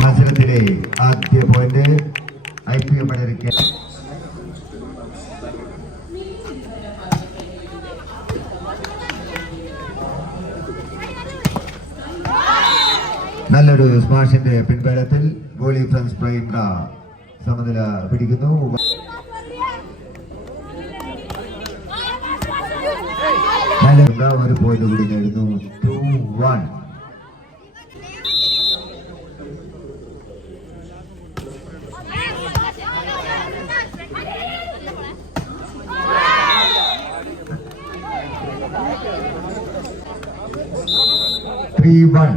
മത്സരത്തിലെ ആദ്യ point I P M അടരിക്കാൻ നല്ലൊരു സ്മാഷിന്റെ പിൻബലത്തിൽ ഗോളി ഫ്രണ്ട്സ് പ്രൈംഡ സമനില പിടിക്കുന്നു. ഒരു പോയിന്റ് കൂടി നേടുന്നു. Two one three one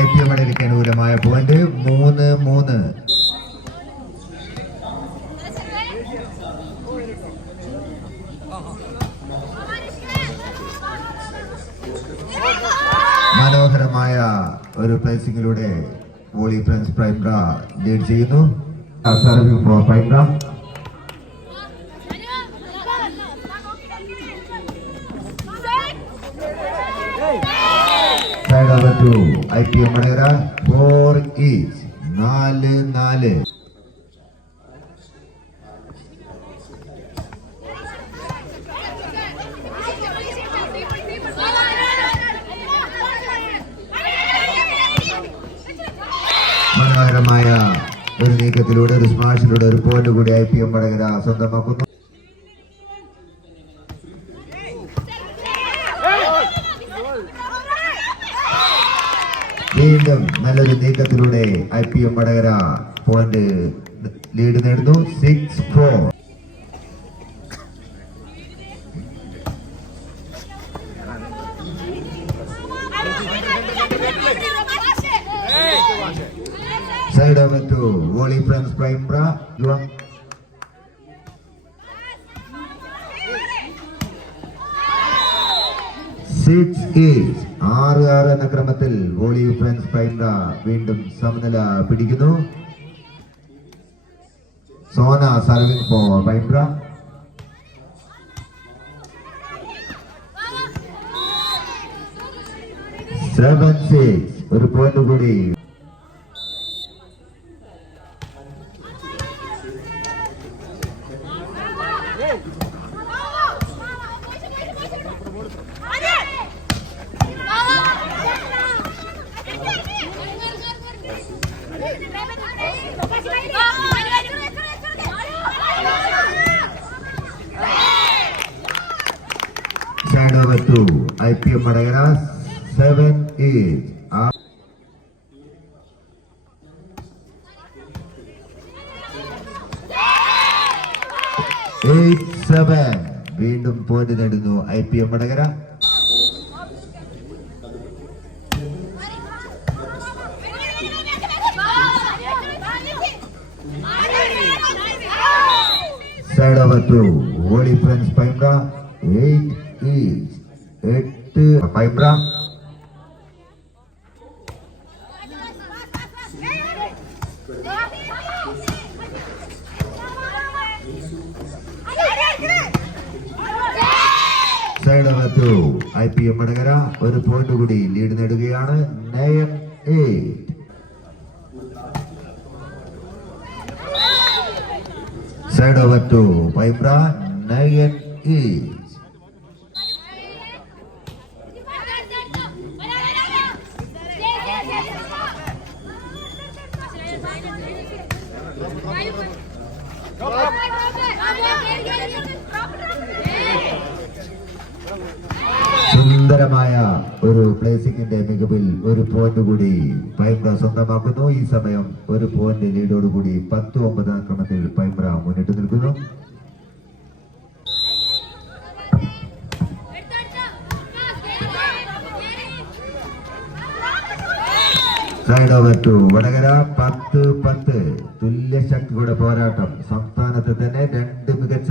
I P M അടരിക്ക് അനുകൂലമായ പോയിന്റ് മൂന്ന് മൂന്ന്. മനോഹരമായ ഒരു പ്ലേസിംഗിലൂടെ വോളി ഫ്രണ്ട്സ് പ്രൈംബ്ര ലീഡ് ചെയ്യുന്നു. Four two I P M Vadakara four each നാല് നാല്. മനോഹരമായ ഒരു നീക്കത്തിലൂടെ ഒരു സ്മാഷിലൂടെ ഒരു പോയിന്റ് കൂടി ഐ പി എം വടകര സ്വന്തമാക്കുന്നു. വീണ്ടും നല്ലൊരു നീക്കത്തിലൂടെ I P M Vadakara point lead നേടുന്നു. Six four side over to volley friends പ്രൈംബ്ര six each ആറ് ആറ് എന്ന ക്രമത്തിൽ വോളി ഫ്രണ്ട്സ് പ്രൈംബ്ര വീണ്ടും സമനില പിടിക്കുന്നു. സോന സർവിംഗ് ഫോർ പ്രൈംബ്ര സെവൻ സിക്സ് ഒരു പോയിന്റ് കൂടി side over to I P M Vadakara seven each eight seven വീണ്ടും പോയിന്റ് നേടുന്നു I P M Vadakara over to volley friends പൈബ്ര eight each എട്ട് പൈബ്ര side over to I P M Vadakara ഒരു point കൂടി lead നേടുകയാണ്. Nine eight Side over to Paimran, Nayan E. Come on. സുന്ദരമായ ഒരു പ്ലേസിംഗിന്റെ മികവിൽ ഒരു point കൂടി പൈമ്ര സ്വന്തമാക്കുന്നു. ഈ സമയം ഒരു പോയിന്റ് ലീഡോടുകൂടി പത്ത് ഒമ്പതാം ക്രമത്തിൽ പൈമ്ര മുന്നിട്ട് നിൽക്കുന്നു. Side over to Vadakara. പത്ത് പത്ത്. തുല്യ ശക്തിയുടെ പോരാട്ടം സംസ്ഥാനത്ത് തന്നെ രണ്ട് മികച്ച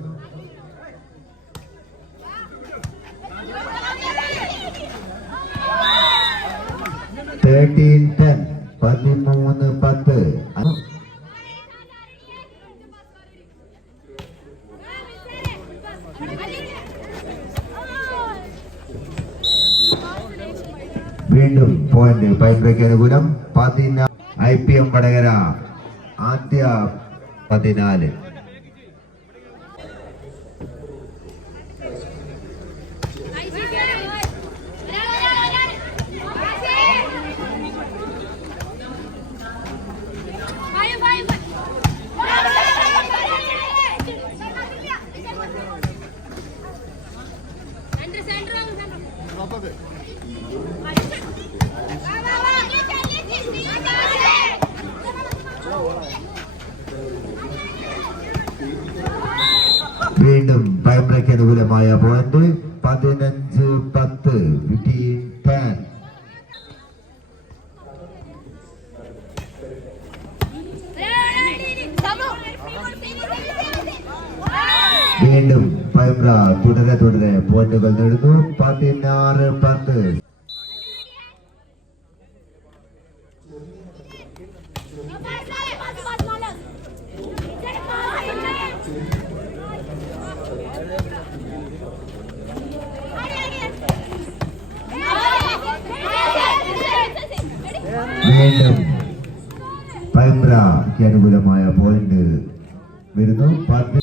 പോയിന്റ് പൈബ്രയ്ക്ക് അനുകൂലം ഐ പി എം വടകര. ആദ്യ പതിനാല് വീണ്ടും പൈബ്രയ്ക്ക് അനുകൂലമായ പോയിന്റ് പതിനഞ്ച് പത്ത് ഫിഫ്റ്റീൻ ടെൻ വീണ്ടും പൈബ്ര തുടരെ തുടരെ പോയിന്റുകൾ നേടുന്നു പതിനാറ് പത്ത് വീണ്ടും പൈബ്രയ്ക്ക് അനുകൂലമായ പോയിന്റ് വരുന്നു പതി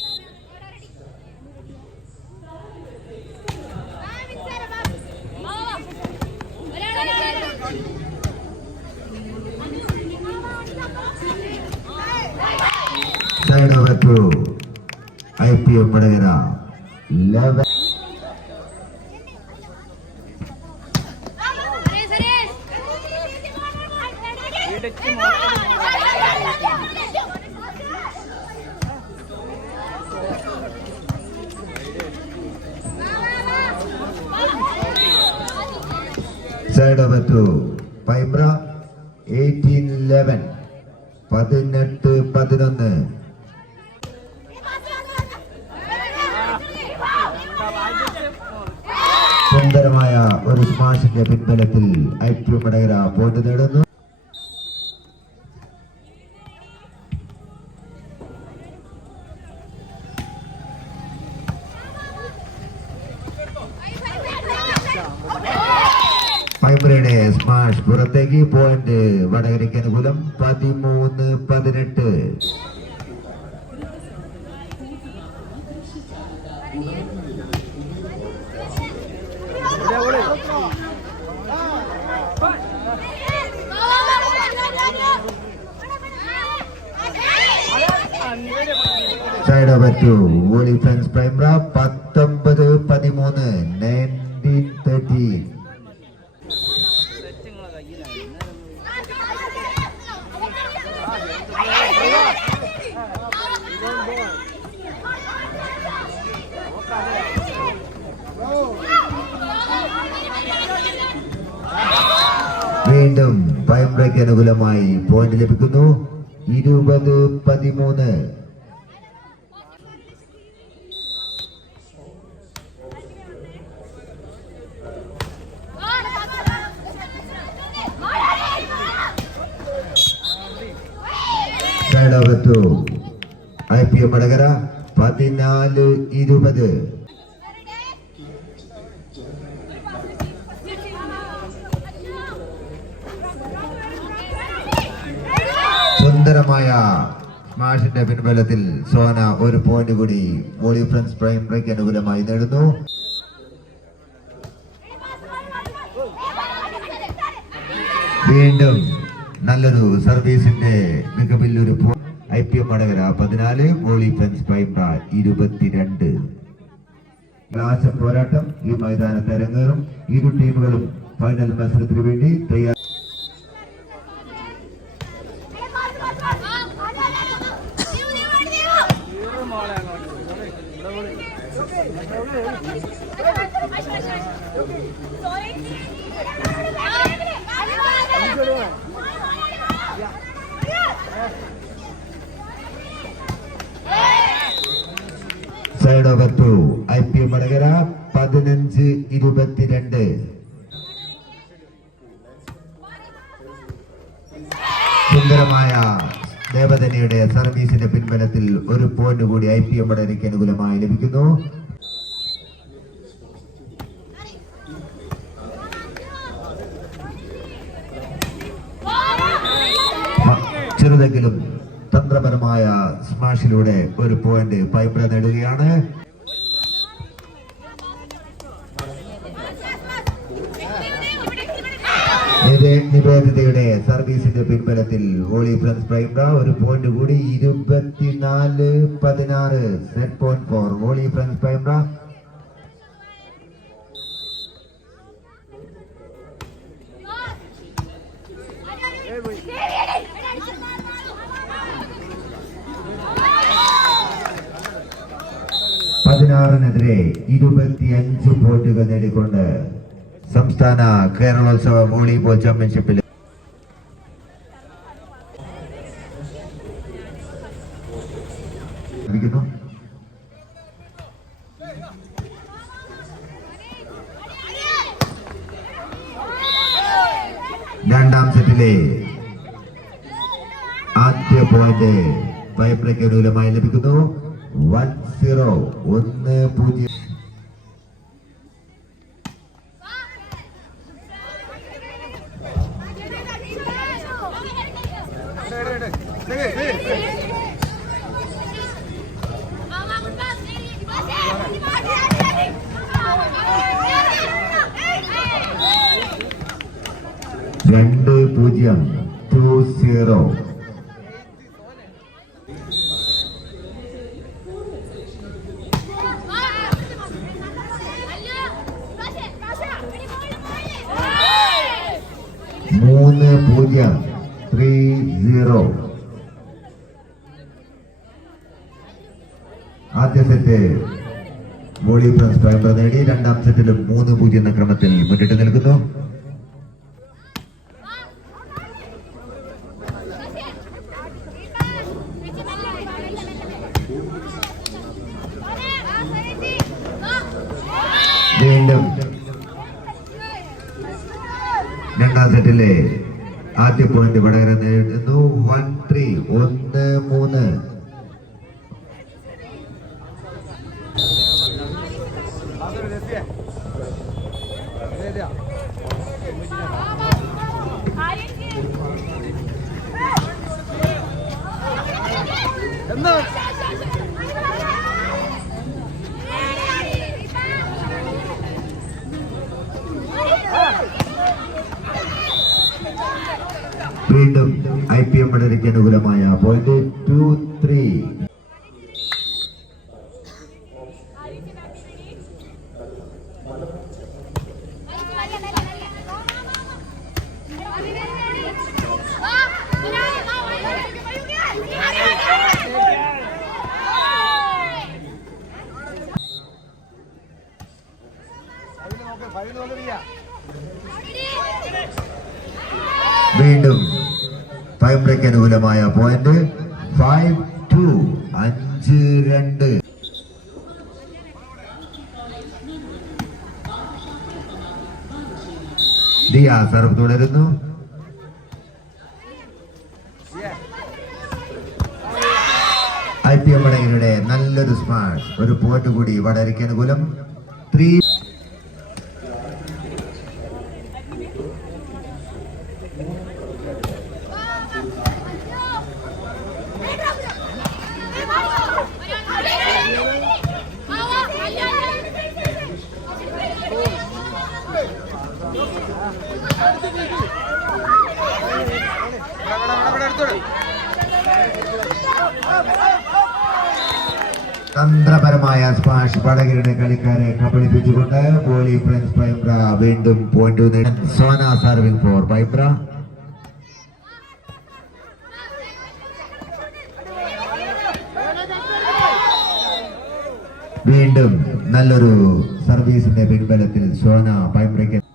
side over to I P M Vadakara eleven side പൈമ്ര eighteen eleven പതിനെട്ട് പതിനൊന്ന്. സുന്ദരമായ ഒരു സ്മാഷിന്റെ പിൻബലത്തിൽ ഐ ടു വടകര പോയിന്റ് നേടുന്നു. പോയിന്റ് വടകരയ്ക്ക് അനുകൂലം പതിമൂന്ന് പതിനെട്ട്. Side over to volley friends പൈബ്ര പത്തൊമ്പത് പതിമൂന്ന്. അനുകൂലമായി പോയിന്റ് ലഭിക്കുന്നു. ഇരുപത് പതിമൂന്ന്. ഐ പി എം വടകര പതിനാല് ഇരുപത്. സ്മാഷിന്റെ പിൻബലത്തിൽ സോന ഒരു പോയിന്റ് കൂടി വോളി ഫ്രണ്ട്സ് പ്രൈം ബ്രേക്ക് അനുകൂലമായി നേടുന്നു. വീണ്ടും നല്ലൊരു സർവീസിന്റെ മികവിൽ ഒരു ഐ പി എം വടകര പതിനാല് വോളി ഫ്രണ്ട്സ് പ്രൈം ഇരുപത്തിരണ്ട്. ലാശ പോരാട്ടം ഈ മൈതാനത്ത് അരങ്ങേറും. ഇരു ടീമുകളും ഫൈനൽ മത്സരത്തിന് വേണ്ടി തയ്യാർ കൂടി ഐ പി എം എനിക്ക് അനുകൂലമായി ലഭിക്കുന്നു. ചെറുതെങ്കിലും തന്ത്രപരമായ സ്മാഷിലൂടെ ഒരു പോയിന്റ് പൈപ്പിട നേടുകയാണ്. നിവേദിതയുടെ സർവീസിന്റെ പിൻബലത്തിൽ വോളി ഫ്രണ്ട്സ് പ്രൈംബ്ര ഒരു പോയിന്റ് കൂടി ഇരുപത്തിനാല് പതിനാറ് set point for volley friends പ്രൈംബ്ര പതിനാറിനെതിരെ ഇരുപത്തിയഞ്ച് പോയിന്റുകൾ നേടിക്കൊണ്ട് സംസ്ഥാന കേരളോത്സവ വോളിബോൾ ചാമ്പ്യൻഷിപ്പിൽ. ലഭിക്കുന്നു. രണ്ടാം സെറ്റിലെ ആദ്യ പോയിന്റ് പൈപ്രയ്ക്ക് അനുകൂലമായി ലഭിക്കുന്നു. വൺ സീറോ ഒന്ന് പൂജ്യം രണ്ട് പൂജ്യം ടു സീറോ മൂന്ന് പൂജ്യം ത്രീ സീറോ ആദ്യ സെറ്റ് വോളി ഫ്രണ്ട്സ് പ്രൈമർ നേടി. രണ്ടാം സെറ്റിൽ മൂന്ന് പൂജ്യം എന്ന ക്രമത്തിൽ മുന്നിട്ട് നിൽക്കുന്നു. രണ്ടാം സെറ്റിലെ ആദ്യ പോയിന്റ് വടകര നേടുന്നു. വൺ ത്രീ ഒന്ന് മൂന്ന്. വീണ്ടും ഐ പി എം വടകരയ്ക്ക് അനുകൂലമായ പോയിന്റ് ടു ത്രീ വീണ്ടും ടൈം ബ്രേക്ക് അനുകൂലമായ പോയിന്റ് ഫൈവ് ടു അഞ്ച് രണ്ട് ദിയ സർവ് തുടരുന്നു. ഐ പി എം നല്ലൊരു സ്മാഷ് ഒരു പോയിന്റ് കൂടി വടകരയ്ക്ക് അനുകൂലം. ത്രീ തന്ത്രപരമായ സ്മാഷ് വടകരയുടെ കളിക്കാരെ കബളിപ്പിച്ചുകൊണ്ട് ബോളി ഫ്രണ്ട്സ് പൈബ്ര വീണ്ടും പോയിന്റ് നേടാൻ സോന സർവിംഗ് ഫോർ പൈബ്ര വീണ്ടും നല്ലൊരു സർവീസിന്റെ പിൻബലത്തിൽ സോന പൈബ്രയ്ക്ക്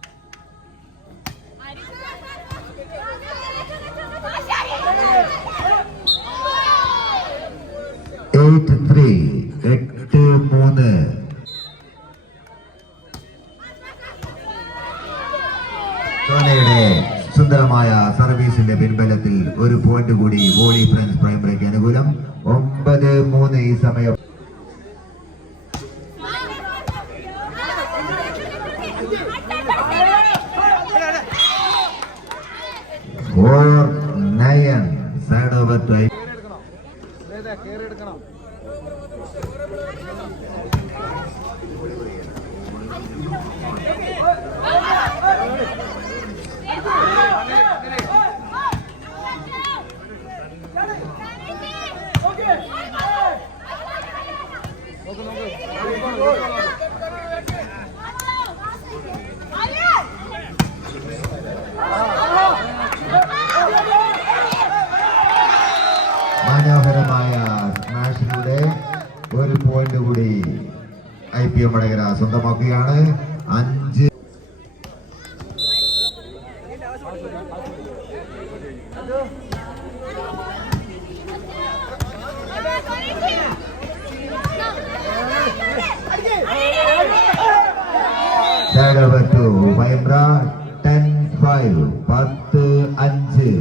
വൈബ്ര ടെൻ ഫൈവ് പത്ത് അഞ്ച്.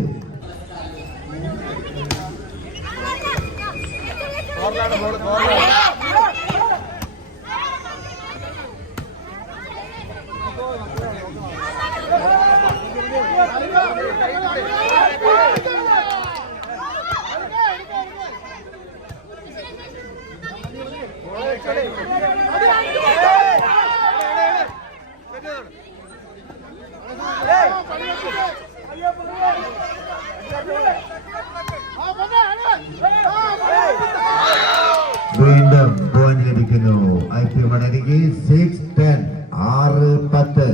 വീണ്ടും പോയിന്റ് ലഭിക്കുന്നു. ഐ പി വടകരയ്ക്ക് സിക്സ് ടെൻ ആറ് പത്ത്.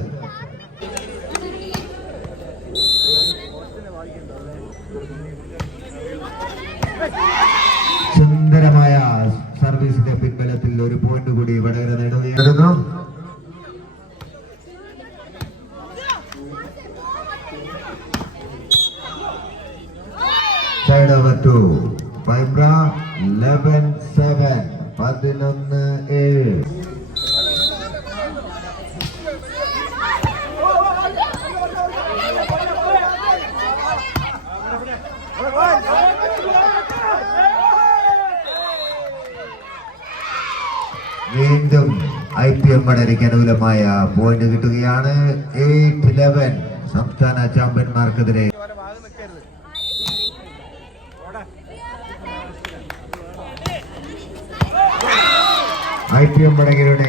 സുന്ദരമായ സർവീസിന്റെ പിൻബലത്തിൽ ഒരു പോയിന്റ് കൂടി വടകര നേടുകയായിരുന്നു സൈഡ് ഓവർ ടു വൈബ്ര ലെവൻ സെവൻ പതിനൊന്ന് ഏഴ്. വീണ്ടും ഐ പി എം വടരയ്ക്ക് അനുകൂലമായ പോയിന്റ് കിട്ടുകയാണ്. എയ്റ്റ് ഇലവൻ സംസ്ഥാന ചാമ്പ്യന്മാർക്കെതിരെ ഐ പി എം വടകരയുടെ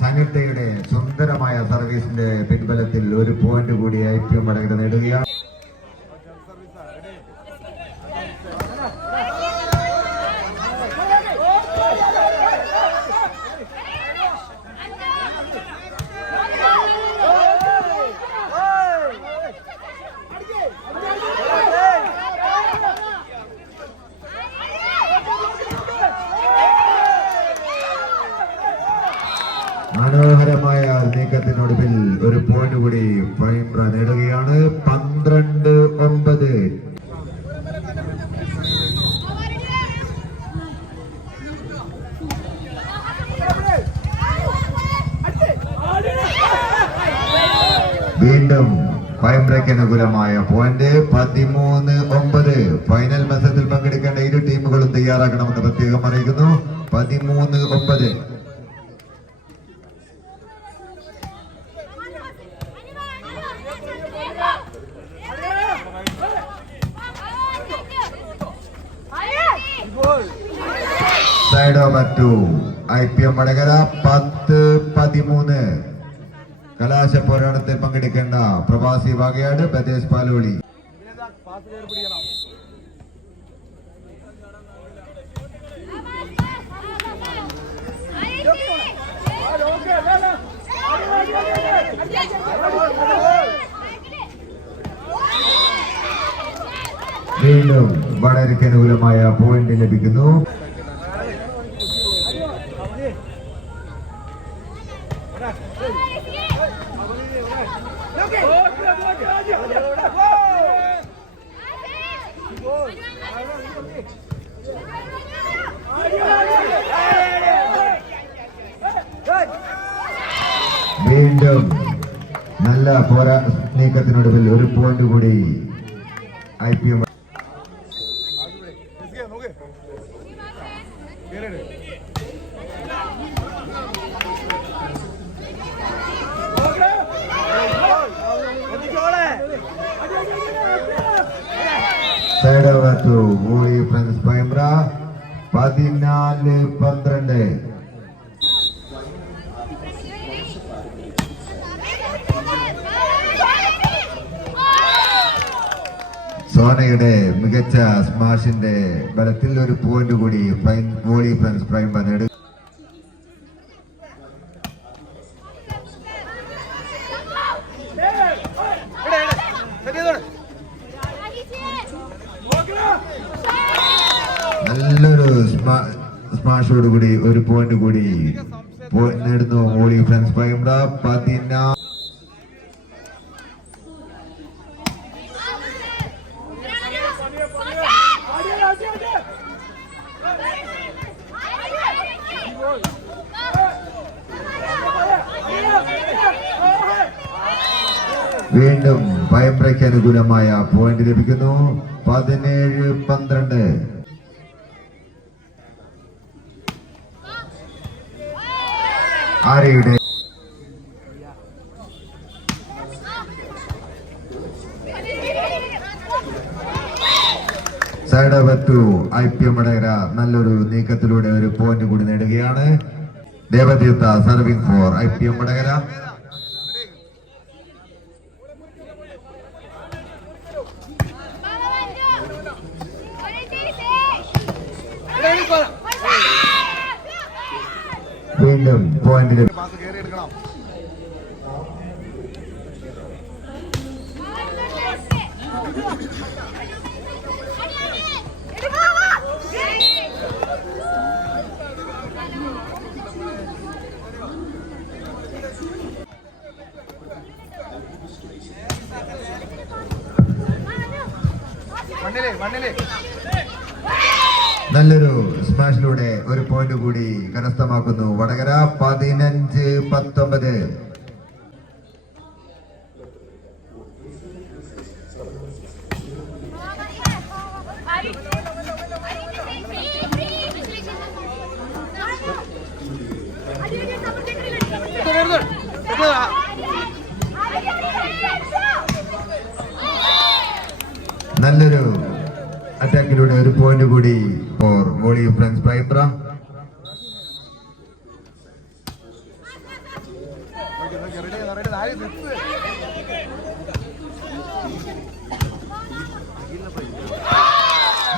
സനിതയുടെ സുന്ദരമായ സർവീസിന്റെ പിൻബലത്തിൽ ഒരു പോയിന്റ് കൂടി ഐ പി എം വടകര നേടുകയാണ്. വീണ്ടും ഫൈംബ്രയ്ക്ക് അനുകൂലമായ പോയിന്റ് പതിമൂന്ന് ഒമ്പത്. ഫൈനൽ മത്സരത്തിൽ പങ്കെടുക്കേണ്ട ഇരു ടീമുകളും തയ്യാറാക്കണമെന്ന് പ്രത്യേകം അറിയിക്കുന്നു. പതിമൂന്ന് ഒമ്പത്. Side over I P M Vadakara പത്ത് പതിമൂന്ന്. കലാശ പോരാട്ടത്തിൽ പങ്കെടുക്കേണ്ട പ്രവാസി വാഗയാട് ബദേശ് പാലോളി. വീണ്ടും വളരെ അനുകൂലമായ പോയിന്റ് ലഭിക്കുന്നു. പതിനാല് പന്ത്രണ്ട്. സോനയുടെ മികച്ച സ്മാഷിന്റെ ബലത്തിൽ ഒരു പോയിന്റ് കൂടി ഫൈൻ വോളി ഫ്രണ്ട്സ് പ്രൈം നേടുക നല്ലൊരു സ്മാ- സ്മാഷോട് കൂടി ഒരു പോയിന്റ് കൂടി പോ- നേടുന്നു വോളി ഫ്രണ്ട്സ് പൈമ്ര പതിനാ വീണ്ടും പൈമ്രയ്ക്ക് അനുകൂലമായ പോയിന്റ് ലഭിക്കുന്നു. പതിനേഴ് പന്ത്രണ്ട്. ആര്യയുടെ സൈഡ് ഐ പി എം നല്ലൊരു നീക്കത്തിലൂടെ ഒരു പോയിന്റ് കൂടി നേടുകയാണ്. Devatheertha serving for I P M Vadakara വീണ്ടും പോയിന്റ് മണ്ണിലേ നല്ലൊരു സ്മാഷിലൂടെ ഒരു പോയിന്റ് കൂടി കരസ്ഥമാക്കുന്നു. വടകര പതിനഞ്ച് പത്തൊമ്പത് നല്ലൊരു അറ്റാക്കിലൂടെ ഒരു പോയിന്റ് കൂടി വോളി ഫ്രണ്ട്സ് പൈബ്ര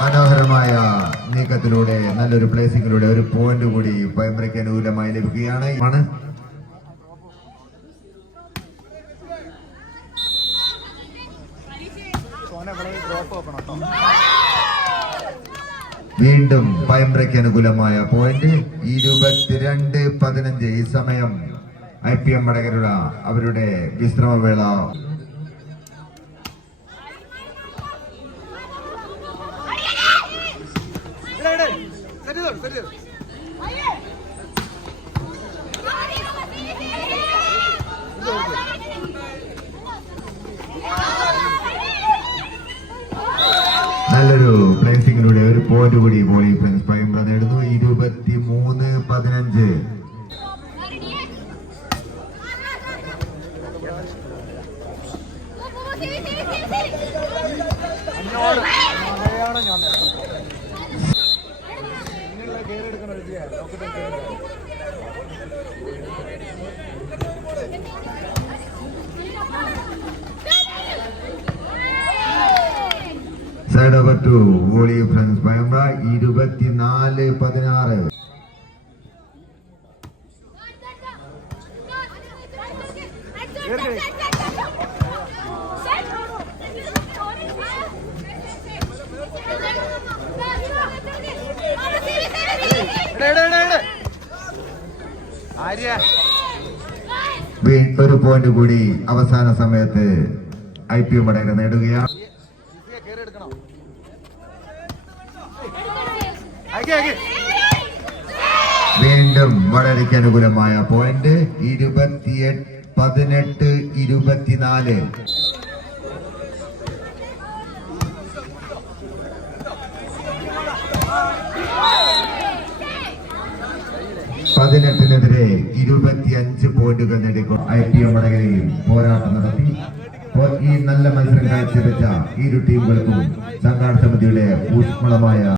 മനോഹരമായ നീക്കത്തിലൂടെ നല്ലൊരു പ്ലേസിംഗിലൂടെ ഒരു പോയിന്റ് കൂടി പൈമ്പ്രയ്ക്ക് അനുകൂലമായി ലഭിക്കുകയാണ്. വീണ്ടും പയമ്പ്രയ്ക്ക് അനുകൂലമായ പോയിന്റ് ഇരുപത്തിരണ്ട് പതിനഞ്ച് ഈ സമയം ഐ പി എം വടകരുള്ള അവരുടെ വിശ്രമവേള ഇടേ ഇടേ സെറ്റ് ചെയ്തോ സെറ്റ് ചെയ്തോ നല്ലൊരു പ്ലേ ചേസിങ്ങിലൂടെ ഒരു പോയിന്റ് കൂടി വോളി ഫ്രണ്ട്സ് പ്രൈം നേടുന്നു. ഇരുപത്തി ഒരു പോയിന്റ് കൂടി അവസാന സമയത്ത് ഐ പി വടകര നേടുകയാണ്. വീണ്ടും വടകരയ്ക്ക് അനുകൂലമായ പോയിന്റ് ഇരുപത്തിയെട്ട് പതിനെട്ട് ഇരുപത്തിനാല്. പതിനെട്ടിനെതിരെ ഇരുപത്തിയഞ്ച് പോയിന്റുകൾ നേടിക്കൊണ്ട് ഐ എം വടകരയിൽ പോരാട്ടം നടത്തി. ഈ നല്ല മത്സരം കാഴ്ചവെച്ച ഇരു ടീമുകൾക്കും സംഘാടക സമിതിയുടെ ഊഷ്മളമായ